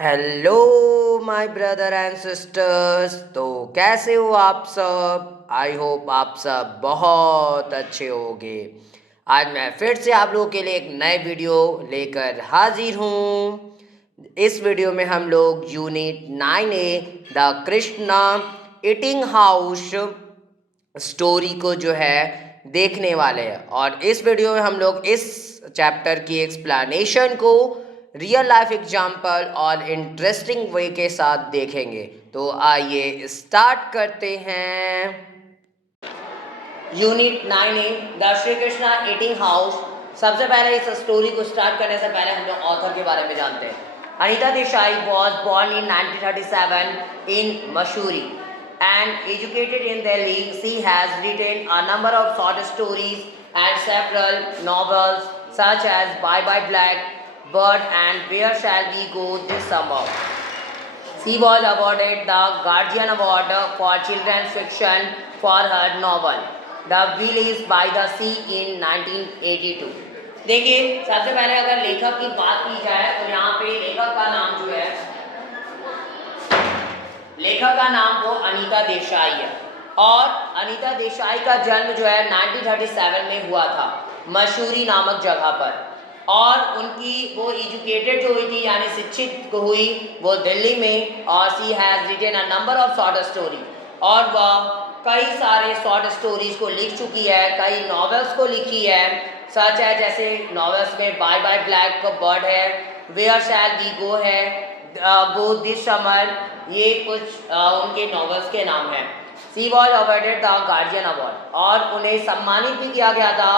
Hello my brother and sisters. तो कैसे हो आप सब? आई होप आप सब बहुत अच्छे होंगे। आज मैं फिर से आप लोगों के लिए एक नए वीडियो लेकर हाजिर हूँ। इस वीडियो में हम लोग unit 9A the Krishna eating house story को जो है देखने वाले हैं, और इस वीडियो में हम लोग इस चैप्टर की एक्सप्लेनेशन को रियल लाइफ एग्जाम्पल और इंटरेस्टिंग वे के साथ देखेंगे। तो आइए स्टार्ट करते हैं। Unit 9A the Shri Krishna eating house. सबसे पहले इस स्टोरी को स्टार्ट करने से पहले हम लोग ऑथर के बारे में जानते हैं। Anita Desai was born in 1937 in Mussoorie and educated in Delhi. She has written a number of short stories and several novels such as Bye Bye Black Bird and Where Shall We Go This Summer. She was awarded the Guardian Award for Children's Fiction for her novel The Village by the Sea in 1982. देखिए, सबसे पहले अगर लेखक की बात की जाए तो यहाँ पे लेखक का नाम जो है, लेखक का नाम वो अनीता देसाई है। और अनीता देसाई का जन्म जो है 1937 में हुआ था मसूरी नामक जगह पर। और उनकी वो एजुकेटेड जो हुई थी यानी शिक्षित हुई वो दिल्ली में। और she has written a number of short story, और वह कई सारे शॉर्ट स्टोरीज को लिख चुकी है, कई नॉवेल्स को लिखी है। सच है जैसे नॉवेल्स में बाय बाय ब्लैक बर्ड है, वेयर शैल वी गो है, गो दिस समर, ये कुछ उनके नॉवेल्स के नाम हैं। She was awarded the Guardian award, और उन्हें सम्मानित भी किया गया था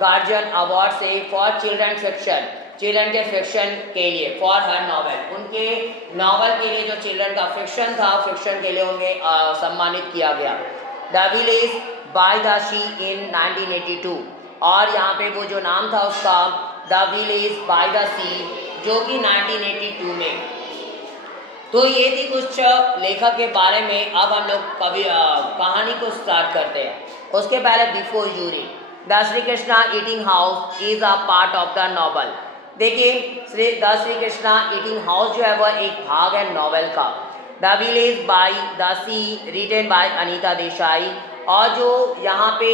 गार्जियन अवार्ड से फॉर चिल्ड्रन फिक्शन, चिल्ड्रन के फिक्शन के लिए, फॉर हर नॉवेल, उनके नॉवल के लिए जो चिल्ड्रन का फिक्शन था, फिक्शन के लिए उन्हें सम्मानित किया गया। द विलेज बाय द सी इन 1982, और यहाँ पे वो जो नाम था उसका the village by the sea, जो कि 1982 में। तो ये थी कुछ लेखक के बारे में। अब हम लोग कहानी को स्टार्ट करते हैं। उसके पहले before you read the Shri Krishna eating house is a part of the novel. देखिए, the Shri Krishna eating house जो है वह एक भाग है नॉवेल का। The village by the sea written by Anita Desai, और जो यहाँ पे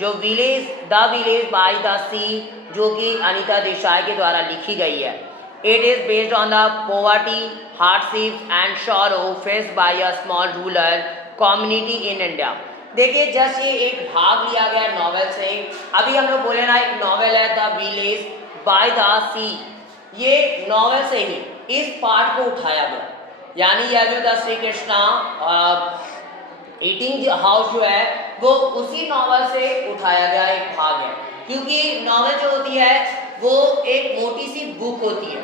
जो village the village by the sea जो कि अनीता देसाई के द्वारा लिखी गई है। It is based on the poverty, hardship and sorrow faced by a small rural community in India. देखिए, जस्ट ये एक भाग लिया गया नॉवेल से। अभी हम लोग बोले ना, एक नॉवेल है द विलेज बाय द सी, ये नॉवेल से ही इस पार्ट को उठाया गया। यानी यह जो the Shri Krishna eating house जो है वो उसी नॉवेल से उठाया गया एक भाग है। क्योंकि नॉवेल जो होती है वो एक मोटी सी बुक होती है,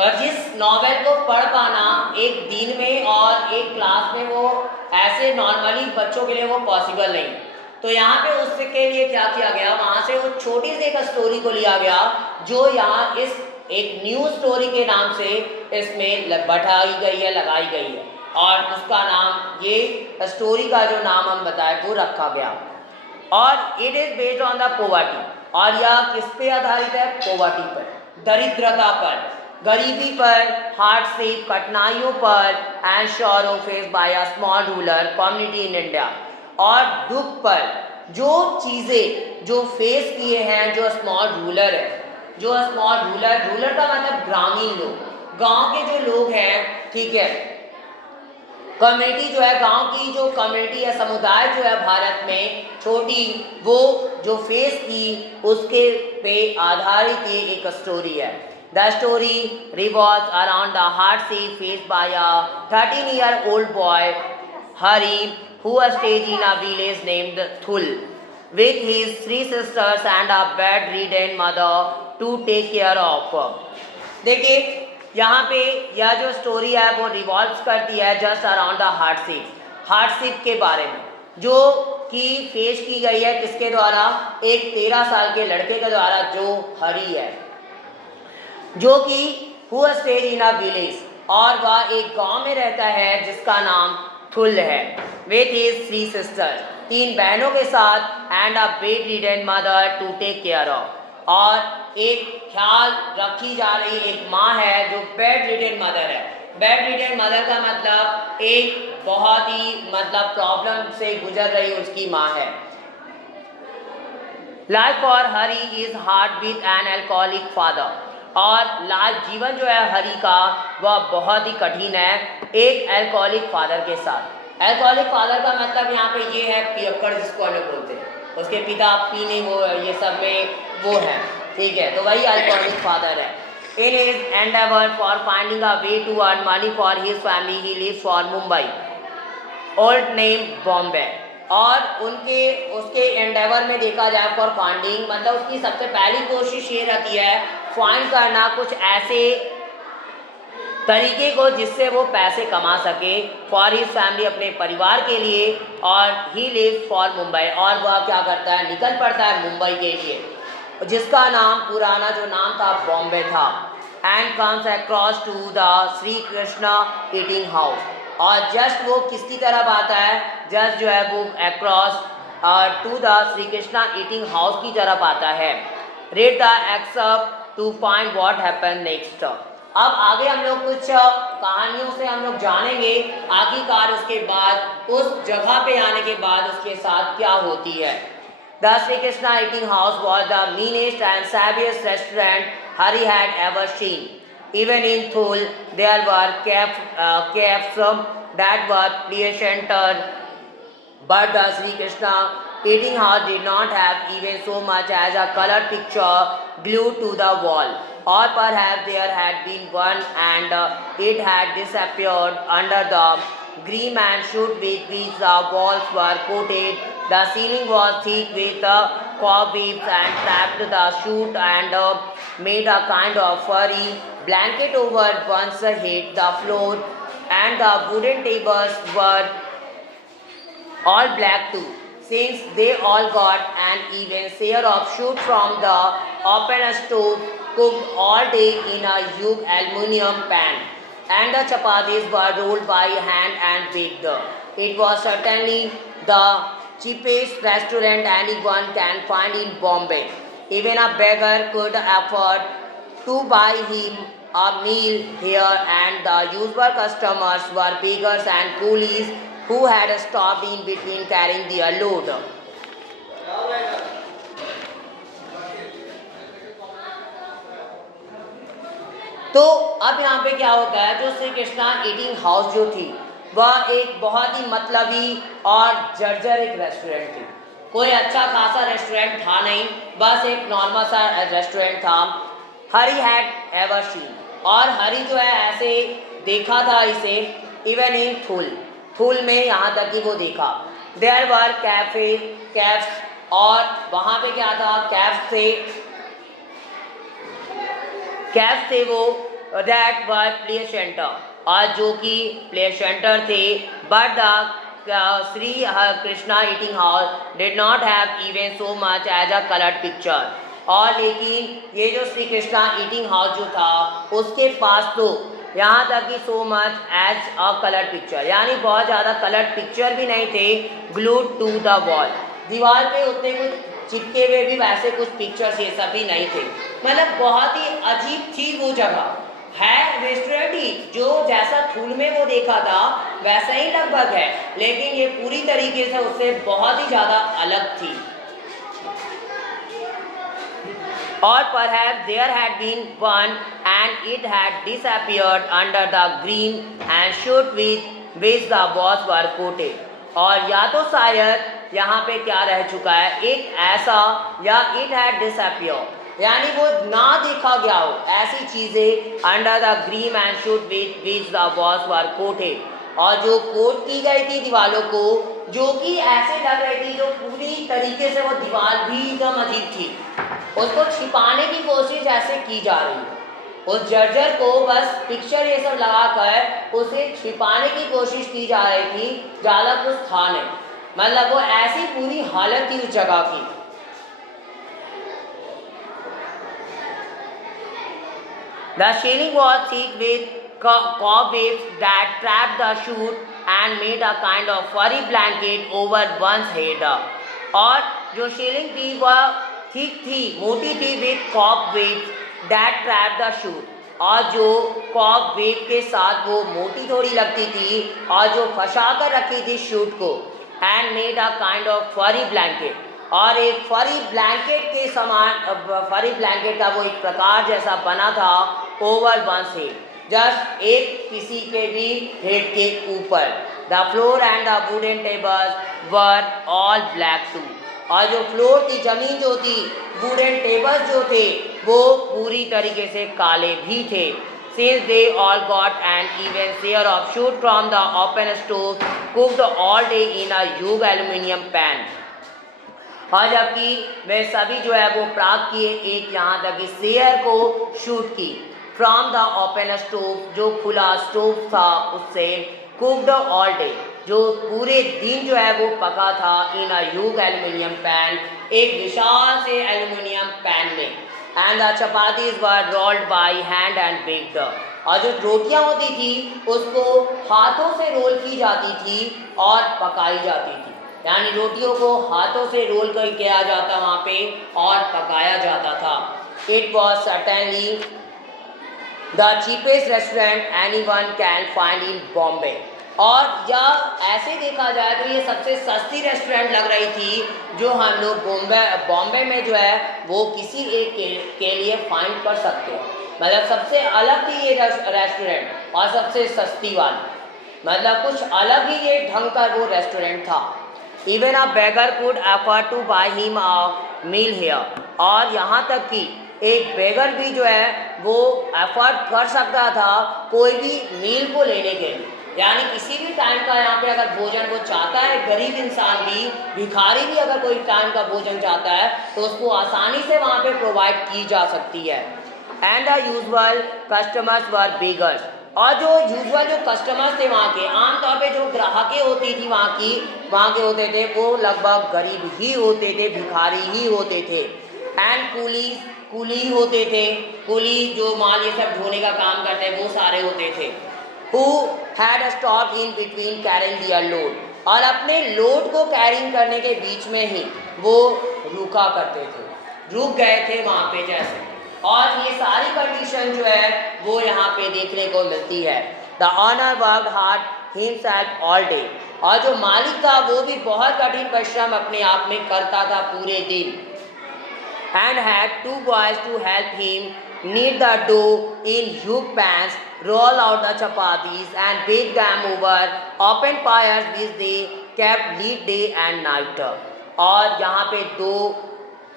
और जिस नॉवेल को पढ़ पाना एक दिन में और एक क्लास में वो ऐसे नॉर्मली बच्चों के लिए वो पॉसिबल नहीं। तो यहाँ पे उसके लिए क्या किया गया, वहाँ से वो छोटी सी एक स्टोरी को लिया गया जो यहाँ इस एक न्यू स्टोरी के नाम से इसमें बैठाई गई है, लगाई गई है, और उसका नाम, ये स्टोरी का जो नाम हम बताए वो रखा गया। और it is based on the poverty, और यह किस पे आधारित है? पोवर्टी पर, दरिद्रता पर, गरीबी पर, हार्डशिप, कठिनाइयों पर, and sorrow faced by a small rural community in India, और दुख पर, जो चीज़ें जो फेस किए हैं जो स्मॉल रूरल है, जो स्मॉल रूरल, रूरल का मतलब ग्रामीण लोग, गांव के जो लोग हैं, ठीक है, कम्युनिटी जो है, गांव की जो कम्युनिटी है, समुदाय जो है भारत में छोटी, वो जो फेस की उसके पे आधारित ये एक स्टोरी है। The story revolves around the hardship faced by a 13-year-old boy Hari, who stayed in a village named Thul with his 3 sisters and a bedridden mother to take care of. देखिए, यहाँ पे यह जो story है वो revolve करती है just around the hardship, hardship के बारे में, जो कि फेस की गई है किसके द्वारा? एक 13 साल के लड़के के द्वारा जो हरी है, जो कि who stays in a village, और वह एक गांव में रहता है जिसका नाम थुल है, विथ हिज 3 सिस्टर्स, 3 बहनों के साथ, and a bedridden mother to take care of, और एक ख्याल रखी जा रही एक माँ है जो बेड रिडन मदर है। बेड रिडन मदर का मतलब एक बहुत ही मतलब प्रॉब्लम से गुजर रही उसकी माँ है। Life for Hari is hard with N alcoholic father, और लाइफ जीवन जो है हरी का वह बहुत ही कठिन है एक एल्कोहलिक फादर के साथ। एल्कोहलिक फादर का मतलब यहाँ पे ये है पियक्कड़ जिसको हम लोग बोलते हैं, उसके पिता पीने वो ये सब में वो है, ठीक है, तो वही अल्कोहलिक फादर है। In his endeavour for finding a way to earn money for his family he lives for Mumbai, old name Bombay. और उनके उसके एंडेवर में देखा जाए फॉर फाइंडिंग मतलब उसकी सबसे पहली कोशिश ये रहती है फाइंड करना कुछ ऐसे तरीके को जिससे वो पैसे कमा सके फॉर हिज फैमिली अपने परिवार के लिए, और ही लिव्स फॉर मुंबई, और वह क्या करता है निकल पड़ता है मुंबई के लिए जिसका नाम पुराना जो नाम था बॉम्बे था। And comes across to the Shri Krishna eating house, और जस्ट वो किसकी तरफ आता है, जस्ट जो है वो across to the Shri Krishna eating house की तरफ आता है। Read the excerpt to find what happen next. अब आगे हम लोग कुछ कहानियों से हम लोग जानेंगे आखिरकार उसके बाद उस जगह पे आने के बाद उसके साथ क्या होती है। The Shri Krishna eating house was the meanest and savviest restaurant Hari had ever seen. Even in Thul, there were cafes that were pleasanter, but the Sri Krishna eating house did not have even so much as a colored picture glued to the wall. Or perhaps there had been one and it had disappeared under the green and soot with which the walls were coated. The ceiling was thick with cobwebs and trapped the soot and made a kind of furry blanket over one's head. The floor and the wooden tables were all black too, since they all got an even share of soot from the open stove cooked all day in a huge aluminum pan, and the chapatis were rolled by hand and baked. It was certainly the cheapest restaurant anyone can find in Bombay. Even a beggar could afford to buy him a meal here, and the usual customers were beggars and coolies who had stopped in between carrying their load. तो अब यहाँ पे क्या होता है, जो Shri Krishna eating house जो थी वह एक बहुत ही मतलबी और जर्जर एक रेस्टोरेंट थी। कोई अच्छा खासा रेस्टोरेंट था नहीं, बस एक नॉर्मल सा रेस्टोरेंट था। हरी हैड एवर सीन, और हरी जो है ऐसे देखा था इसे इवन इन थूल में, यहाँ तक कि वो देखा। देयर वर कैफ्स, और वहाँ पे क्या था, कैफ्स थे वो दैट वर प्ले सेंटर, और जो कि प्ले सेंटर थे। But the Shri Krishna eating house did not have even so much as a coloured picture, और लेकिन ये जो श्री कृष्णा ईटिंग हाउस जो था उसके पास तो यहाँ तक कि so much as a coloured picture, यानी बहुत ज़्यादा कलर्ड पिक्चर भी नहीं थे ग्लूड टू द वॉल, दीवार पे उतने कुछ चिपके हुए भी वैसे कुछ पिक्चर्स ये सब भी नहीं थे। मतलब बहुत ही अजीब थी वो जगह, है रेस्टोरेंट ही जो जैसा थूल में वो देखा था वैसा ही लगभग है, लेकिन ये पूरी तरीके से उससे बहुत ही ज़्यादा अलग थी। Or perhaps there had been one and it had disappeared under the green and soot with which the walls were coated. और या तो शायद यहाँ पे क्या रह चुका है, एक ऐसा, या इट हैड डिसअपियर यानी वो ना देखा गया हो ऐसी चीज़ें under the green and soot with which the walls were coated, और जो कोट की गई थी दीवारों को, जो कि ऐसे लग रही थी जो पूरी तरीके से वो दीवार भी एकदम अजीब थी, उसको छिपाने की कोशिश ऐसे की जा रही है। उस जर्जर को बस पिक्चर ये सब लगाकर उसे छिपाने की कोशिश की जा रही थी, ज़्यादा कुछ था नहीं, मतलब वो ऐसी पूरी हालत थी उस जगह की। The ceiling was thick with cobwebs that trapped the soot and made a kind of furry blanket over one's head. और जो सीलिंग थी वह ठीक थी, मोटी थी, with cobwebs that trap the shoot, और जो कॉक वेव के साथ वो मोटी थोड़ी लगती थी और जो फंसा कर रखी थी शूट को, and made a kind of फरी ब्लैंकेट, और एक फरी ब्लैंकेट के समान, फरी ब्लैंकेट का वो एक प्रकार जैसा बना था ओवर वन से, जस्ट एक किसी के भी हेड के ऊपर। The floor and the wooden tables were all black too, और जो फ्लोर की जमीन जो थी, वुडन टेबल्स जो थे वो पूरी तरीके से काले भी थे। Since they all got an even share of shoot from the open stove cooked all day in a huge aluminium pan, और जबकि वे सभी जो है वो प्राप्त किए एक यहाँ तक कि शेयर को शूट की फ्रॉम द ओपन स्टोव, जो खुला स्टोव था उससे, कुक्ड ऑल डे, जो पूरे दिन जो है वो पका था, इन अ ह्यूज एल्यूमिनियम पैन, एक विशाल से एल्यूमिनियम पैन में, and the chapatis were rolled by hand and baked, और जो रोटियां होती थी उसको हाथों से रोल की जाती थी और पकाई जाती थी, यानी रोटियों को हाथों से रोल कर किया जाता वहाँ पे और पकाया जाता था। It was certainly the cheapest restaurant anyone can find in Bombay, और या ऐसे देखा जाए तो ये सबसे सस्ती रेस्टोरेंट लग रही थी जो हम लोग बॉम्बे में जो है वो किसी एक के लिए फाइंड कर सकते हैं। मतलब सबसे अलग थी ये रेस्टोरेंट और सबसे सस्ती वाली, मतलब कुछ अलग ही ये ढंग का वो रेस्टोरेंट था। Even a beggar could afford to buy him a meal here, और यहाँ तक कि एक बेगर भी जो है वो अफोर्ड कर सकता था कोई भी मील को लेने के लिए, यानी किसी भी टाइम का यहाँ पे अगर भोजन वो चाहता है, गरीब इंसान भी, भिखारी भी अगर कोई टाइम का भोजन चाहता है तो उसको आसानी से वहाँ पे प्रोवाइड की जा सकती है। And the usual customers were beggars, और जो यूजुअल जो कस्टमर्स थे वहाँ के, आमतौर पे जो ग्राहकें होती थी वहाँ के होते थे वो लगभग गरीब ही होते थे, भिखारी ही होते थे। एंड कुली होते थे, कुली जो माल ये सब ढोने का काम करते हैं वो सारे होते थे। Who had stopped in between carrying their load, और अपने लोड को कैरिंग करने के बीच में ही वो रुका करते थे, रुक गए थे वहाँ पे जैसे, और ये सारी कंडीशन जो है वो यहाँ पे देखने को मिलती है। The owner worked hard himself all day, और जो मालिक था वो भी बहुत कठिन परिश्रम अपने आप में करता था पूरे दिन। And had two boys to help him knead the dough in huge pans, roll out the chapatis and bake them over open fires which they kept lit day and night। और यहाँ पे दो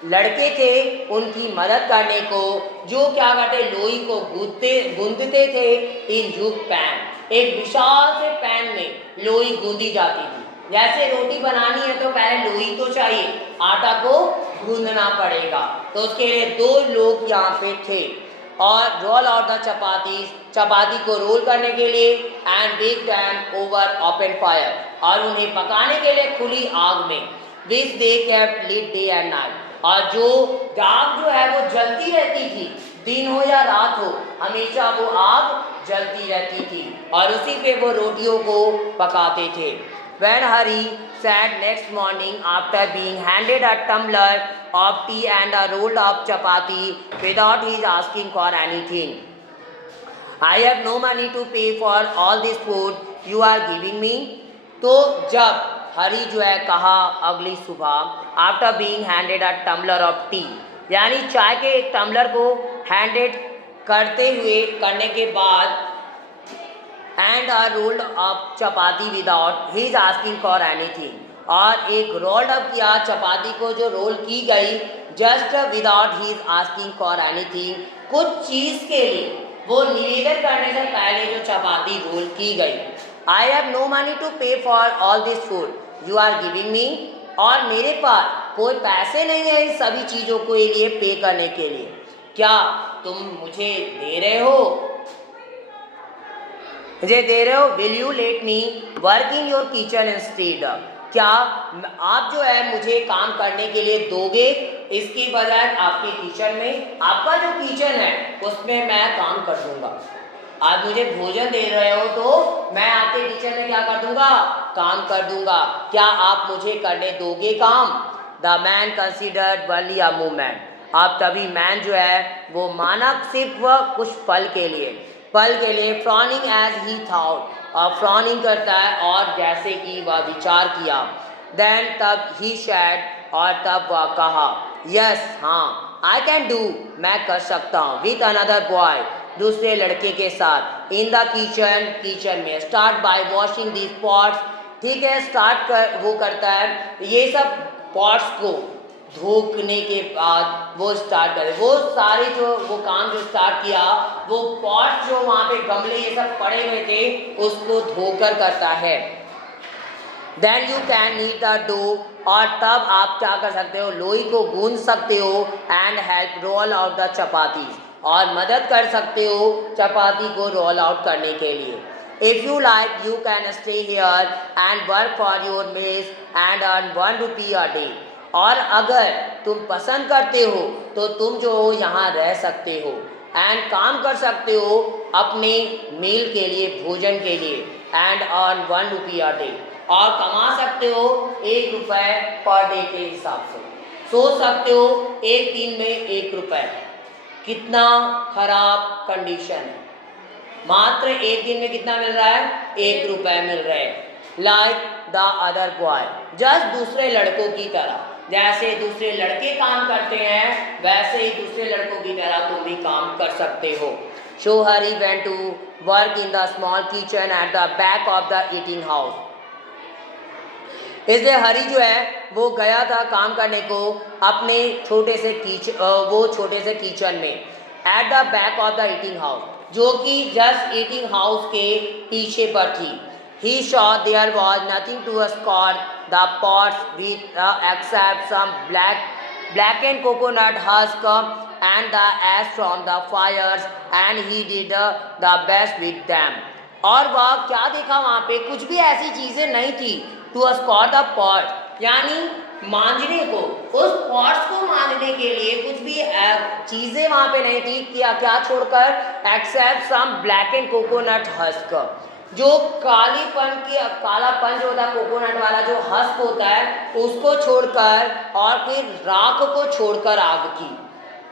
लड़के थे उनकी मदद करने को, जो क्या करते लोई को गूंदते थे इन ह्यूज पैन, एक विशाल से पैन में लोई गूंदी जाती थी। जैसे रोटी बनानी है तो पहले लोई तो चाहिए, आटा को गूंदना पड़ेगा, तो उसके लिए दो लोग यहाँ पे थे। और रोल आउट द चपाती को रोल करने के लिए, and bake them over open fire, और उन्हें पकाने के लिए खुली आग में, which they kept lit day and night, और जो आग जो है वो जलती रहती थी, दिन हो या रात हो हमेशा वो आग जलती रहती थी, और उसी पे वो रोटियों को पकाते थे। When Hari sat next morning after being handed a tumbler of tea and a roll of chapati without his asking for anything, I have no money to pay for all this food you are giving me। तो जब हरी जो है कहा अगली सुबह, after being handed a tumbler of tea, यानी चाय के एक टम्बलर को हैंडेड करने के बाद, and a rolled up chapati without his asking for anything, और एक रोल्ड अप किया चपाती को जो रोल की गई just without his asking for anything, कुछ चीज़ के लिए वो निवेदन करने से पहले जो चपाती रोल की गई। I have no money to pay for all this food you are giving me, और मेरे पास कोई पैसे नहीं है इन सभी चीज़ों के लिए पे करने के लिए, क्या तुम मुझे दे रहे हो? Will you let me work in your kitchen instead, क्या आप जो है मुझे काम करने के लिए दोगे इसकी बजाय आपके किचन में, आपका जो किचन है उसमें मैं काम कर दूंगा। आप मुझे भोजन दे रहे हो तो मैं आपके किचन में क्या कर दूंगा, काम कर दूंगा, क्या आप मुझे करने दोगे काम? The man considered only a moment, अब तभी मैन जो है वो माना सिर्फ कुछ पल के लिए फ्रॉनिंग एज ही थॉट, और फ्रॉनिंग करता है और जैसे कि वह विचार किया। देन तब ही शेड, और तब वह कहा यस हाँ आई कैन डू, मैं कर सकता हूँ, विथ अनदर बॉय, दूसरे लड़के के साथ, इन द किचन में, start by washing these pots, ठीक है, स्टार्ट कर वो करता है ये सब पॉट्स को धोने के बाद वो स्टार्ट करे, वो सारे जो वो काम जो स्टार्ट किया, वो पॉट्स जो वहाँ पे गमले ये सब पड़े हुए थे उसको धोकर करता है। Then you can knead the dough, और तब आप क्या कर सकते हो, लोई को गूंद सकते हो, and help roll out the chapati, और मदद कर सकते हो चपाती को रोल आउट करने के लिए। If you like you can stay here and work for your mess and earn 1 rupee a day, और अगर तुम पसंद करते हो तो तुम जो हो यहाँ रह सकते हो, एंड काम कर सकते हो अपने मील के लिए, भोजन के लिए, and earn 1 rupee a day, और कमा सकते हो 1 रुपये पर डे के हिसाब से। सोच सकते हो एक दिन में 1 रुपये, कितना खराब कंडीशन है, मात्र एक दिन में कितना मिल रहा है, 1 रुपये मिल रहे हैं। Like the other boy, just दूसरे लड़कों की तरह, जैसे दूसरे लड़के काम करते हैं वैसे ही दूसरे लड़कों की तरह तुम भी काम कर सकते हो। So Hari went to work in the small kitchen at the back of the eating house, इसलिए हरी जो है वो गया था काम करने को अपने छोटे से किचन में, at the back of the eating house, जो कि जस्ट ईटिंग हाउस के पीछे पर थी। He saw there was nothing to scour the pots with except some blackened coconut husk and the ash from the fires, and he did the best with them, और वह क्या देखा वहाँ पे, कुछ भी ऐसी चीज़ें नहीं थी, टू स्कॉट द पॉट, यानी मांजने को, उस पॉट्स को मांजने के लिए कुछ भी चीज़ें वहाँ पे नहीं थी, क्या छोड़कर, except some blanket coconut husk, जो कालापन जो होता है कोकोनट वाला जो हस्क होता है उसको छोड़कर, और फिर राख को छोड़कर आग की।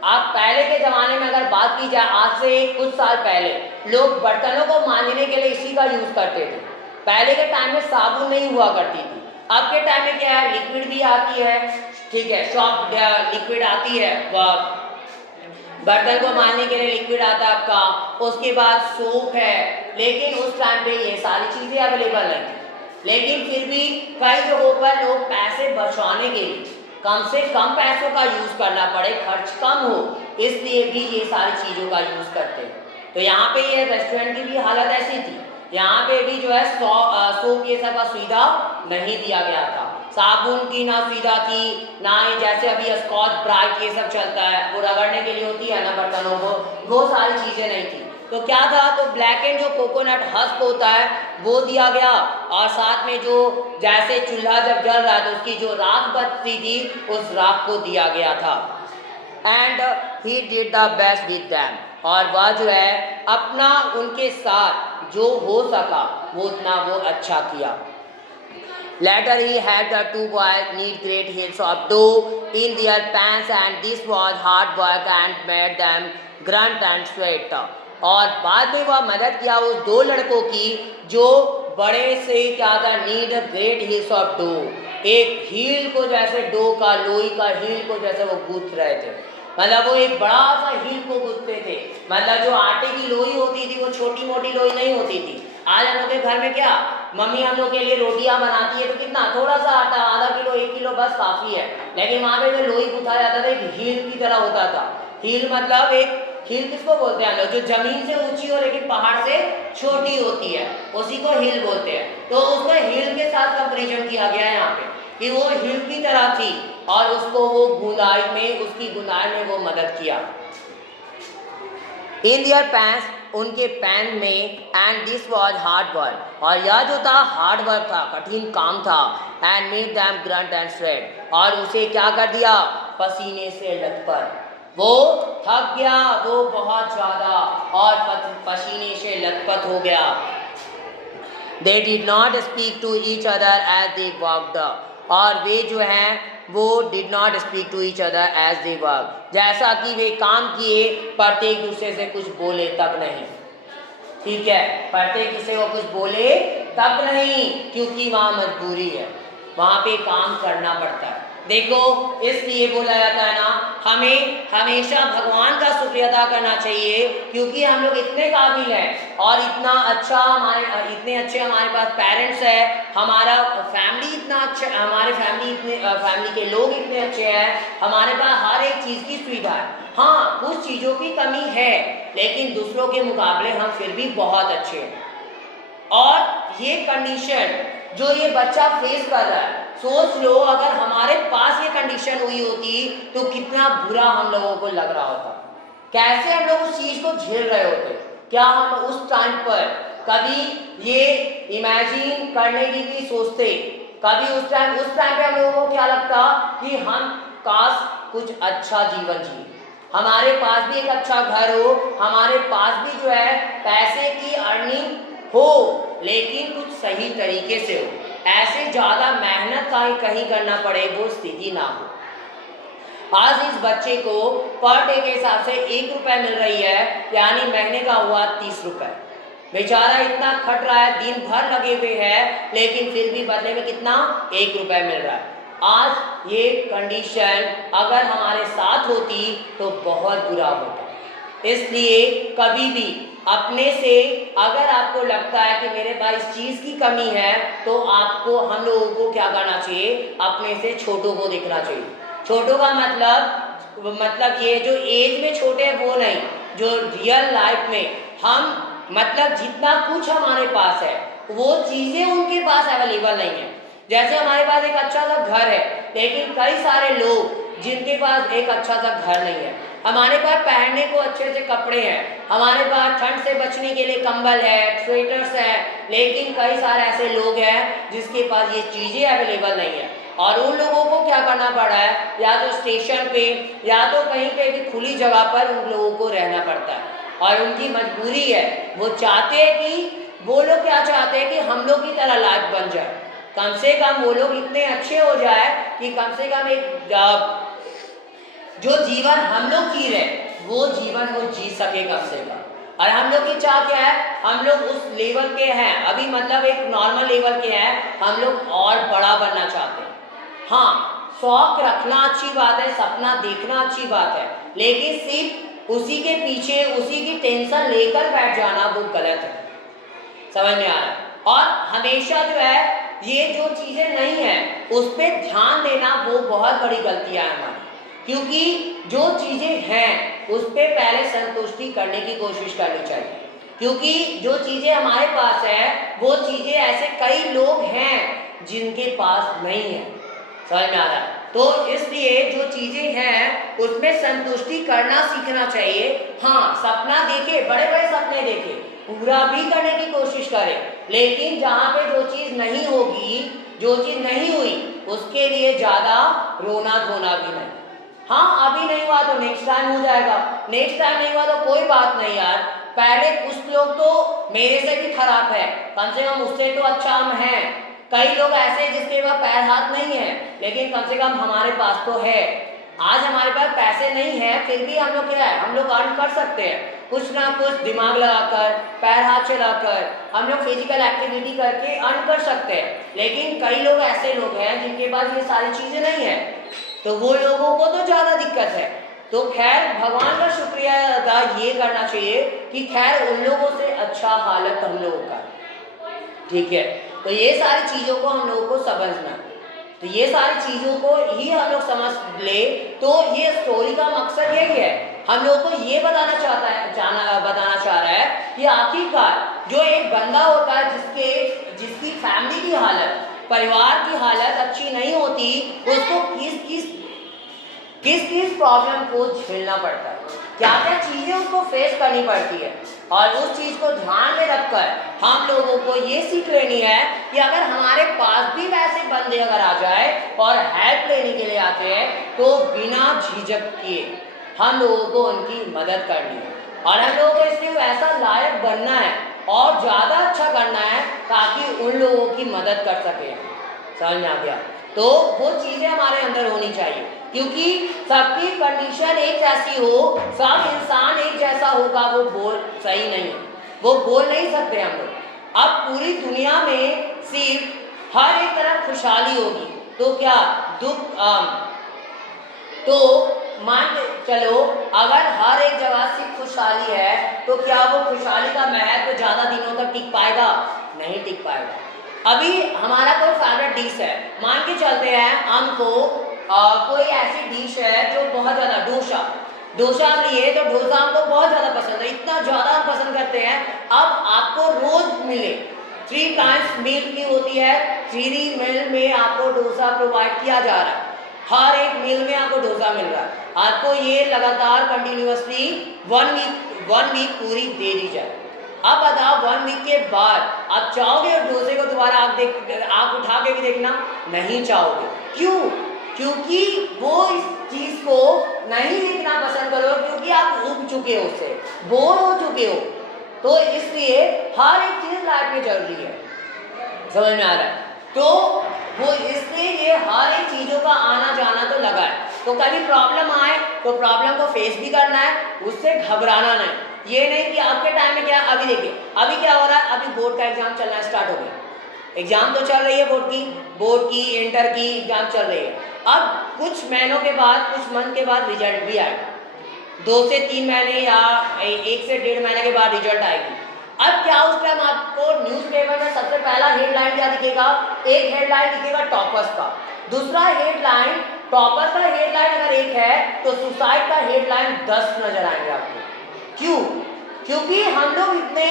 आप पहले के ज़माने में अगर बात की जाए, आज से कुछ साल पहले लोग बर्तनों को मांजने के लिए इसी का यूज़ करते थे। पहले के टाइम में साबुन नहीं हुआ करती थी, अब के टाइम में क्या है, लिक्विड भी आती है, ठीक है, शॉप लिक्विड आती है, वह बर्तन को मांजने के लिए लिक्विड आता है आपका, उसके बाद सोप है, लेकिन उस टाइम पे ये सारी चीज़ें अवेलेबल नहीं थी। लेकिन फिर भी कई जगहों पर लोग पैसे बचाने के लिए कम से कम पैसों का यूज़ करना पड़े, खर्च कम हो, इसलिए भी ये सारी चीज़ों का यूज़ करते हैं। तो यहाँ पे ये रेस्टोरेंट की भी हालत ऐसी थी, यहाँ पे भी जो है सोप ये सब का सुविधा नहीं दिया गया था, साबुन की ना सुविधा थी, ना ही जैसे अभी स्कॉच ब्राइट ये सब चलता है वो रगड़ने के लिए होती है ना बर्तनों को, वो सारी चीज़ें नहीं थी। तो क्या था, तो ब्लैक एंड जो कोकोनट हस्क होता है वो दिया गया, और साथ में जो जैसे चूल्हा जब जल रहा है तो उसकी जो राख बचती थी उस राख को दिया गया था। And he did the best with them, और वह जो है अपना उनके साथ जो हो सका वो उतना वो अच्छा किया। Later he had the 2 boys knead great heaps of dough in their pans, and this was hard work and made them grunt and sweat. और बाद में वह मदद किया उस 2 लड़कों की जो बड़े से क्या था, knead great heels of dough, एक हील को जैसे डो का, लोई का हील को जैसे वो गूंथ रहे थे, मतलब वो एक बड़ा सा हील को गूंथते थे। मतलब जो आटे की लोई होती थी वो छोटी मोटी लोई नहीं होती थी। आज हम लोग के घर में क्या, मम्मी हम लोग के लिए रोटियां बनाती है तो कितना, थोड़ा सा आटा, आधा किलो 1 किलो बस काफ़ी है, लेकिन वहाँ पे जो लोई गूंथा जाता था एक हील की तरह होता था। हील मतलब एक हील किसको बोलते हैं हम लोग, जो जमीन से ऊंची हो लेकिन पहाड़ से छोटी होती है, उसी को हील बोलते हैं। तो उसको हील के साथ कंपेरिजन किया गया है यहाँ पे कि वो हील की तरह थी, और उसको वो गुनाई में, उसकी गुनाई में वो मदद किया। इन दियर पैंस, उनके पैन में, and this was hard work, और यह जो था हार्ड वर्क था, कठिन काम था, and made them grunt and sweat, और उसे क्या कर दिया, पसीने से लथपथ, वो थक गया वो बहुत ज़्यादा, और पसीने से लथपथ हो गया। They did not speak to each other as they walked, और वे जो हैं वो did not speak to each other as they work, जैसा कि वे काम किए पर एक दूसरे से कुछ बोले तक नहीं। ठीक है, प्रत्येक दूसरे को कुछ बोले तब नहीं, क्योंकि वहाँ मजबूरी है, वहाँ पे काम करना पड़ता है। देखो इसलिए बोला जाता है ना, हमें हमेशा भगवान का शुक्रिया अदा करना चाहिए, क्योंकि हम लोग इतने काबिल हैं और इतना अच्छा इतने अच्छे हमारे पास पेरेंट्स है, हमारा फैमिली इतना अच्छा, हमारे फैमिली के लोग इतने अच्छे हैं, हमारे पास हर एक चीज़ की सुविधा है। हाँ, कुछ चीज़ों की कमी है, लेकिन दूसरों के मुकाबले हम फिर भी बहुत अच्छे हैं। और ये कंडीशन जो ये बच्चा फेस कर रहा है, सोच लो अगर हमारे पास ये कंडीशन हुई होती तो कितना बुरा हम लोगों को लग रहा होता, कैसे हम लोग उस चीज़ को झेल रहे होते। क्या हम उस टाइम पर कभी ये इमेजिन करने की भी सोचते? कभी उस टाइम पे हम लोगों को क्या लगता कि हम काश कुछ अच्छा जीवन जिए, हमारे पास भी एक अच्छा घर हो, हमारे पास भी जो है पैसे की अर्निंग हो, लेकिन कुछ सही तरीके से हो, ऐसे ज़्यादा मेहनत कहीं करना पड़े वो स्थिति ना हो। आज इस बच्चे को पर डे के हिसाब से 1 रुपये मिल रही है, यानी महीने का हुआ 30 रुपये। बेचारा इतना खट रहा है, दिन भर लगे हुए हैं, लेकिन फिर भी बदले में कितना 1 रुपये मिल रहा है। आज ये कंडीशन अगर हमारे साथ होती तो बहुत बुरा होता। इसलिए कभी भी अपने से अगर आपको लगता है कि मेरे पास इस चीज़ की कमी है, तो आपको हम लोगों को क्या करना चाहिए, अपने से छोटों को देखना चाहिए। छोटों का मतलब ये जो एज में छोटे हैं वो नहीं, जो रियल लाइफ में हम मतलब जितना कुछ हमारे पास है वो चीज़ें उनके पास अवेलेबल नहीं है। जैसे हमारे पास एक अच्छा सा घर है, लेकिन कई सारे लोग जिनके पास एक अच्छा सा घर नहीं है। हमारे पास पहनने को अच्छे अच्छे कपड़े हैं, हमारे पास ठंड से बचने के लिए कंबल है, स्वेटर्स है, लेकिन कई सारे ऐसे लोग हैं जिसके पास ये चीज़ें अवेलेबल नहीं है। और उन लोगों को क्या करना पड़ा है, या तो स्टेशन पे या तो कहीं पे भी खुली जगह पर उन लोगों को रहना पड़ता है, और उनकी मजबूरी है। वो चाहते हैं कि वो लोग क्या चाहते हैं कि हम लोग की तरह लाइफ बन जाए, कम से कम वो लोग इतने अच्छे हो जाए कि कम से कम एक जो जीवन हम लोग जी रहे वो जीवन वो जी सके कम से कम। और हम लोग की चाह क्या है, हम लोग उस लेवल के हैं अभी, मतलब एक नॉर्मल लेवल के हैं, हम लोग और बड़ा बनना चाहते हैं। हाँ, शौक रखना अच्छी बात है, सपना देखना अच्छी बात है, लेकिन सिर्फ उसी के पीछे उसी की टेंशन लेकर बैठ जाना वो गलत है। समझ में आ रहा है? और हमेशा जो है ये जो चीज़ें नहीं हैं उस पर ध्यान देना वो बहुत बड़ी गलतियाँ है हमारी, क्योंकि जो चीज़ें हैं उस पर पहले संतुष्टि करने की कोशिश करनी चाहिए, क्योंकि जो चीज़ें हमारे पास है वो चीज़ें ऐसे कई लोग हैं जिनके पास नहीं है। समझ में आ रहा है? तो इसलिए जो चीज़ें हैं उसमें संतुष्टि करना सीखना चाहिए। हाँ, सपना देखे, बड़े बड़े सपने देखे, पूरा भी करने की कोशिश करें, लेकिन जहाँ पे जो चीज़ नहीं होगी, जो चीज़ नहीं हुई, उसके लिए ज़्यादा रोना धोना भी नहीं। हाँ, अभी नहीं हुआ तो नेक्स्ट टाइम हो जाएगा, नेक्स्ट टाइम नहीं हुआ तो कोई बात नहीं यार, पहले कुछ लोग तो मेरे से भी खराब है, कम से कम उससे तो अच्छा हम हैं। कई लोग ऐसे जिसके पास पैर हाथ नहीं है, लेकिन कम से कम हमारे पास तो है। आज हमारे पास पैसे नहीं है, फिर भी हम लोग क्या है, हम लोग अर्न कर सकते हैं, कुछ ना कुछ दिमाग लगाकर, पैर हाथ चलाकर हम लोग फिजिकल एक्टिविटी करके अर्न कर सकते हैं। लेकिन कई लोग ऐसे लोग हैं जिनके पास ये सारी चीज़ें नहीं है, तो वो लोगों को तो ज़्यादा दिक्कत है। तो खैर भगवान का शुक्रिया अदा ये करना चाहिए कि खैर उन लोगों से अच्छा हालत हम लोगों का, ठीक है। तो ये सारी चीज़ों को हम लोगों को समझना, तो ये सारी चीज़ों को ही हम लोग समझ ले, तो ये स्टोरी का मकसद यही है, हम लोग को ये बताना चाह रहा है कि आखिरकार जो एक बंदा होता है जिसकी फैमिली की हालत, परिवार की हालत अच्छी नहीं होती, उसको किस किस प्रॉब्लम को झेलना पड़ता है, क्या क्या चीज़ें उसको फेस करनी पड़ती है। और उस चीज़ को ध्यान में रखकर हम लोगों को ये सीख लेनी है कि अगर हमारे पास भी वैसे बंदे अगर आ जाए और हेल्प लेने के लिए आते हैं, तो बिना झिझक किए हम लोगों को उनकी मदद करनी है, और हम लोगों को इसलिए वैसा लायक बनना है और ज़्यादा अच्छा करना है ताकि उन लोगों की मदद कर सके। समझ में आ गया? तो वो चीज़ें हमारे अंदर होनी चाहिए, क्योंकि सबकी कंडीशन एक जैसी हो, सब इंसान एक जैसा होगा, वो बोल सही नहीं है, वो बोल नहीं सकते हम लोग। अब पूरी दुनिया में सिर्फ हर एक तरफ खुशहाली होगी तो क्या दुख तो मान के चलो, अगर हर एक जगह से खुशहाली है तो क्या वो खुशहाली का महत्व ज़्यादा दिनों तक टिक पाएगा? नहीं टिक पाएगा। अभी हमारा कोई फेवरेट डिश है, मान के चलते हैं हमको कोई ऐसी डिश है जो बहुत ज़्यादा, डोसा लिए तो डोसा हमको बहुत ज़्यादा पसंद है, इतना ज़्यादा हम पसंद करते हैं। अब आपको रोज़ मिले, 3 टाइम्स मील की होती है, 3 मील में आपको डोसा प्रोवाइड किया जा रहा है, हर एक मील में आपको डोसा मिल रहा है, आपको ये लगातार कंटिन्यूअसली 1 वीक पूरी दे दी जाए। अब बताओ 1 वीक के बाद आप चाहोगे डोसे को दोबारा आप उठा के भी देखना? नहीं चाहोगे। क्यों? क्योंकि वो इस चीज़ को नहीं देखना पसंद करोगे, क्योंकि आप उब चुके हो, उससे बोर हो चुके हो। तो इसलिए हर एक चीज़ लाइफ में जरूरी है, समझ में आ रहा है? तो वो इसलिए ये हर एक चीज़ों का आना जाना तो लगा है, तो कभी प्रॉब्लम आए तो प्रॉब्लम को फेस भी करना है, उससे घबराना नहीं। ये नहीं कि आपके टाइम में क्या, अभी देखिए अभी क्या हो रहा है, अभी बोर्ड का एग्जाम चलना स्टार्ट हो गया, एग्जाम तो चल रही है, बोर्ड की इंटर की एग्जाम चल रही है। अब कुछ महीनों के बाद, कुछ मंथ के बाद रिजल्ट भी आएगा, 2 से 3 महीने या 1 से 1.5 महीने के बाद रिजल्ट आएगी। अब क्या उस टाइम आपको न्यूज़पेपर में सबसे पहला हेडलाइन क्या दिखेगा? एक हेडलाइन दिखेगा टॉपर्स का, दूसरा हेडलाइन, टॉपर्स का हेडलाइन अगर एक है तो सुसाइड का हेडलाइन 10 नजर आएंगे आपको। क्यों? क्योंकि हम लोग इतने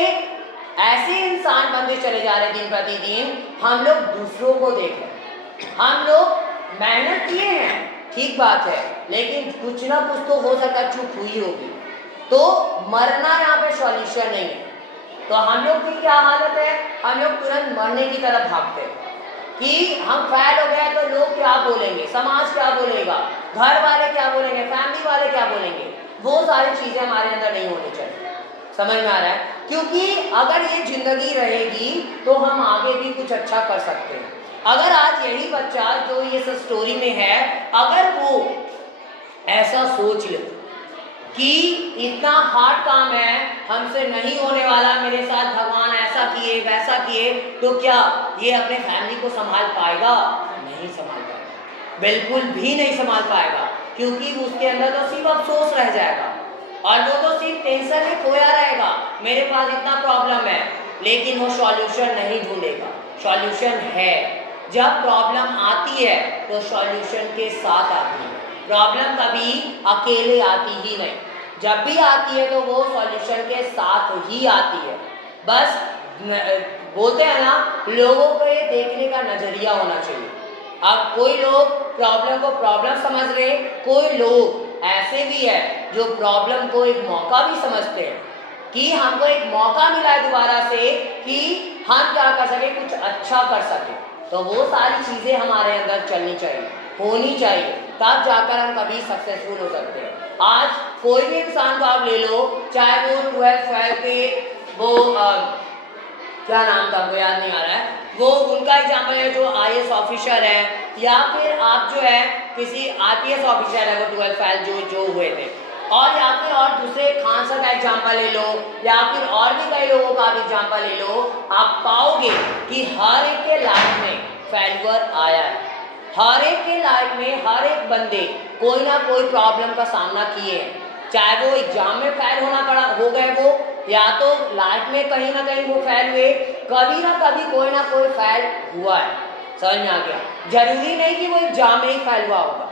ऐसे इंसान बनते चले जा रहे दिन प्रतिदिन, हम लोग दूसरों को देख रहे हैं, हम लोग मेहनत किए हैं, ठीक बात है, लेकिन कुछ ना कुछ तो हो सकता है चूक हुई होगी, तो मरना यहाँ पे सॉल्यूशन नहीं है। तो हम लोग की क्या हालत है, हम लोग तुरंत मरने की तरफ भागते हैं कि हम फेल हो गए तो लोग क्या बोलेंगे, समाज क्या बोलेगा, घर वाले क्या बोलेंगे, फैमिली वाले क्या बोलेंगे, वो सारी चीज़ें हमारे अंदर नहीं होनी चाहिए। समझ में आ रहा है? क्योंकि अगर ये जिंदगी रहेगी तो हम आगे भी कुछ अच्छा कर सकते हैं। अगर आज यही बच्चा जो ये सब स्टोरी में है, अगर वो ऐसा सोच ले कि इतना हार्ड काम है, हमसे नहीं होने वाला, मेरे साथ भगवान ऐसा किए वैसा किए, तो क्या ये अपने फैमिली को संभाल पाएगा? नहीं संभाल पाएगा, बिल्कुल भी नहीं संभाल पाएगा, क्योंकि उसके अंदर तो सिर्फ अफसोस रह जाएगा और वो तो सिर्फ टेंशन में खोया रहेगा, मेरे पास इतना प्रॉब्लम है, लेकिन वो सॉल्यूशन नहीं ढूंढेगा। सॉल्यूशन है, जब प्रॉब्लम आती है तो सॉल्यूशन के साथ आती है, प्रॉब्लम कभी अकेले आती ही नहीं, जब भी आती है तो वो सॉल्यूशन के साथ ही आती है। बस बोलते हैं ना, लोगों को ये देखने का नजरिया होना चाहिए। अब कोई लोग प्रॉब्लम को प्रॉब्लम समझ रहे, कोई लोग ऐसे भी है जो प्रॉब्लम को एक मौका भी समझते हैं कि हमको एक मौका मिला है दोबारा से कि हम क्या कर सके, कुछ अच्छा कर सके। तो वो सारी चीज़ें हमारे अंदर चलनी चाहिए, होनी चाहिए, तब जाकर हम कभी सक्सेसफुल हो सकते हैं। आज कोई भी इंसान को आप ले लो, चाहे वो 12 के वो क्या नाम था वो याद नहीं आ रहा है, वो उनका एग्जाम्पल है जो IAS ऑफिसर है, या फिर आप जो है किसी RPS ऑफिसर है, वो 12 फेल जो हुए थे, और या फिर और दूसरे खान सर का एग्जाम्पल ले लो, या फिर और भी कई लोगों का भी एग्जाम्पल ले लो, आप पाओगे कि हर एक के लाइफ में फेल्यूर आया है, हर एक के लाइफ में हर एक बंदे कोई ना कोई प्रॉब्लम का सामना किए हैं, चाहे वो एग्जाम में फेल होना पड़ा हो गए वो, या तो लाइफ में कहीं ना कहीं वो फेल हुए, कभी ना कभी कोई ना कोई फेल हुआ है। समझ में आ गया? जरूरी नहीं कि वो एग्जाम में ही फेल हुआ होगा,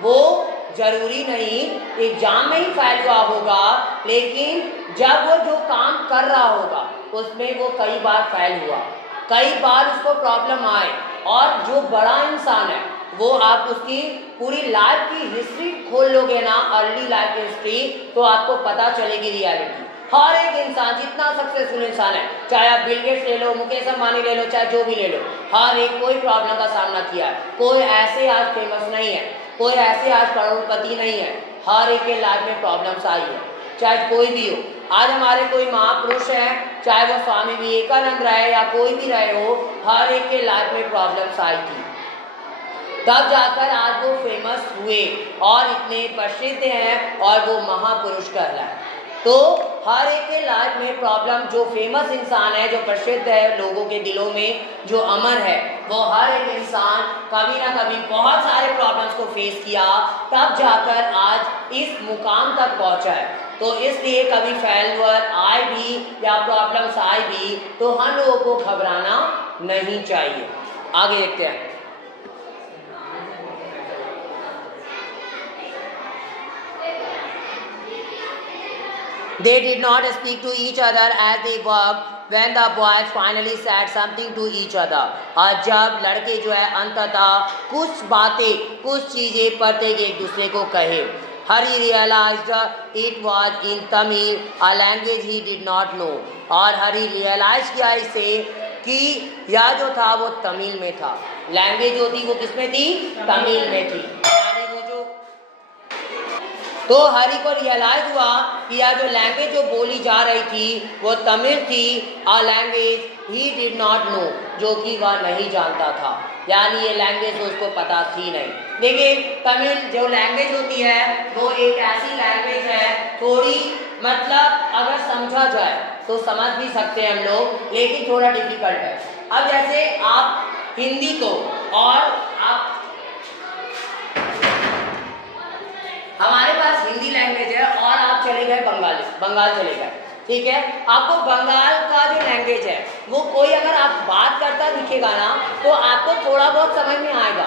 वो जरूरी नहीं एग्जाम में ही फेल हुआ होगा, लेकिन जब वो जो काम कर रहा होगा उसमें वो कई बार फेल हुआ, कई बार उसको प्रॉब्लम आए, और जो बड़ा इंसान है वो आप उसकी पूरी लाइफ की हिस्ट्री खोल लोगे ना, अर्ली लाइफ हिस्ट्री, तो आपको पता चलेगी रियलिटी। हर एक इंसान जितना सक्सेसफुल इंसान है, चाहे आप बिल गेट्स ले लो, मुकेश अंबानी ले लो, चाहे जो भी ले लो, हर एक कोई प्रॉब्लम का सामना किया है, कोई ऐसे आज फेमस नहीं है, कोई ऐसे आज करोड़पति नहीं है, हर एक के लाइफ में प्रॉब्लम्स आई है, चाहे कोई भी हो। आज हमारे कोई महापुरुष है, चाहे वो स्वामी विवेकानंद रहे या कोई भी रहे हो, हर एक के लाइफ में प्रॉब्लम्स आई थी, तब जाकर आज वो फेमस हुए और इतने प्रसिद्ध हैं और वो महापुरुष कहलाए। तो हर एक के लाइफ में प्रॉब्लम, जो फेमस इंसान है, जो प्रसिद्ध है लोगों के दिलों में, जो अमर है, वो हर एक इंसान कभी ना कभी बहुत सारे प्रॉब्लम्स को फेस किया, तब जाकर आज इस मुकाम तक पहुंचा है। तो इसलिए कभी फेल्यूर आए भी या प्रॉब्लम्स आए भी तो हम लोगों को घबराना नहीं चाहिए। आगे देखते हैं। They did not speak to each other as they worked when the boys finally said something to each other. और जब लड़के जो है अंततः कुछ बातें, कुछ चीज़ें प्रत्येक एक दूसरे को कहे। Hari realized it was in Tamil, a language he did not know. और हरी रियलाइज किया इसे कि यह जो था वो तमिल में था। लैंग्वेज जो थी वो किस में थी? तमिल में थी। तो हरि को रियलाइज हुआ कि यह जो लैंग्वेज जो बोली जा रही थी वो तमिल थी, a language he did not know, जो कि वह नहीं जानता था, यानी ये लैंग्वेज उसको पता थी नहीं। देखिए तमिल जो लैंग्वेज होती है वो एक ऐसी लैंग्वेज है, थोड़ी मतलब अगर समझा जाए तो समझ भी सकते हैं हम लोग, लेकिन थोड़ा डिफिकल्ट है। अब जैसे आप हिंदी को और आप, हमारे पास हिंदी लैंग्वेज है और आप चले गए बंगाल चले गए, ठीक है, आपको बंगाल का जो लैंग्वेज है वो कोई अगर आप बात करता दिखेगा ना तो आपको थोड़ा बहुत समझ में आएगा,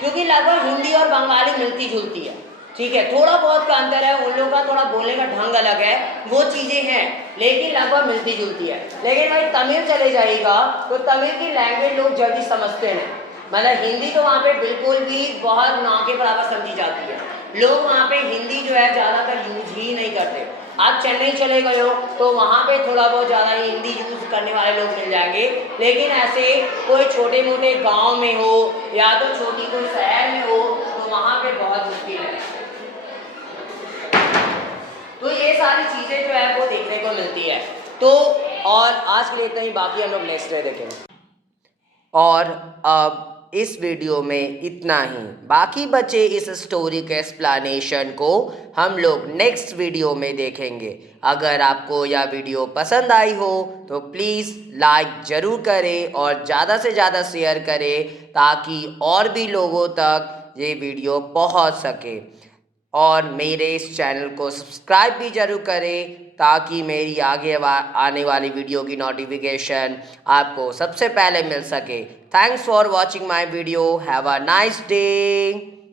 क्योंकि लगभग हिंदी और बंगाली मिलती जुलती है, ठीक है, थोड़ा बहुत का अंतर है, उन लोगों का थोड़ा बोलने का ढंग अलग है, वो चीज़ें हैं, लेकिन लगभग मिलती जुलती है। लेकिन भाई तमिल चले जाएगा तो तमिल की लैंग्वेज लोग जल्दी समझते हैं, मतलब हिंदी तो वहाँ पे बिल्कुल भी बहुत ना के बराबर समझी जाती है, लोग वहाँ पे हिंदी जो है ज़्यादातर यूज ही नहीं करते। आप चेन्नई चले गए हो तो वहाँ पे थोड़ा बहुत ज़्यादा हिंदी यूज करने वाले लोग मिल जाएंगे, लेकिन ऐसे कोई छोटे मोटे गांव में हो या तो छोटी कोई शहर में हो तो वहाँ पे बहुत मुश्किल है। तो ये सारी चीज़ें जो है वो देखने को मिलती है। तो और आज के लिए इतना ही, बाकी हम लोग नेक्स्ट डे देखेंगे। और अब इस वीडियो में इतना ही, बाकी बचे इस स्टोरी के एक्सप्लेनेशन को हम लोग नेक्स्ट वीडियो में देखेंगे। अगर आपको यह वीडियो पसंद आई हो तो प्लीज़ लाइक ज़रूर करें और ज़्यादा से ज़्यादा शेयर करें ताकि और भी लोगों तक ये वीडियो पहुंच सके, और मेरे इस चैनल को सब्सक्राइब भी ज़रूर करें ताकि मेरी आगे आने वाली वीडियो की नोटिफिकेशन आपको सबसे पहले मिल सके। Thanks for watching my video. Have a nice day.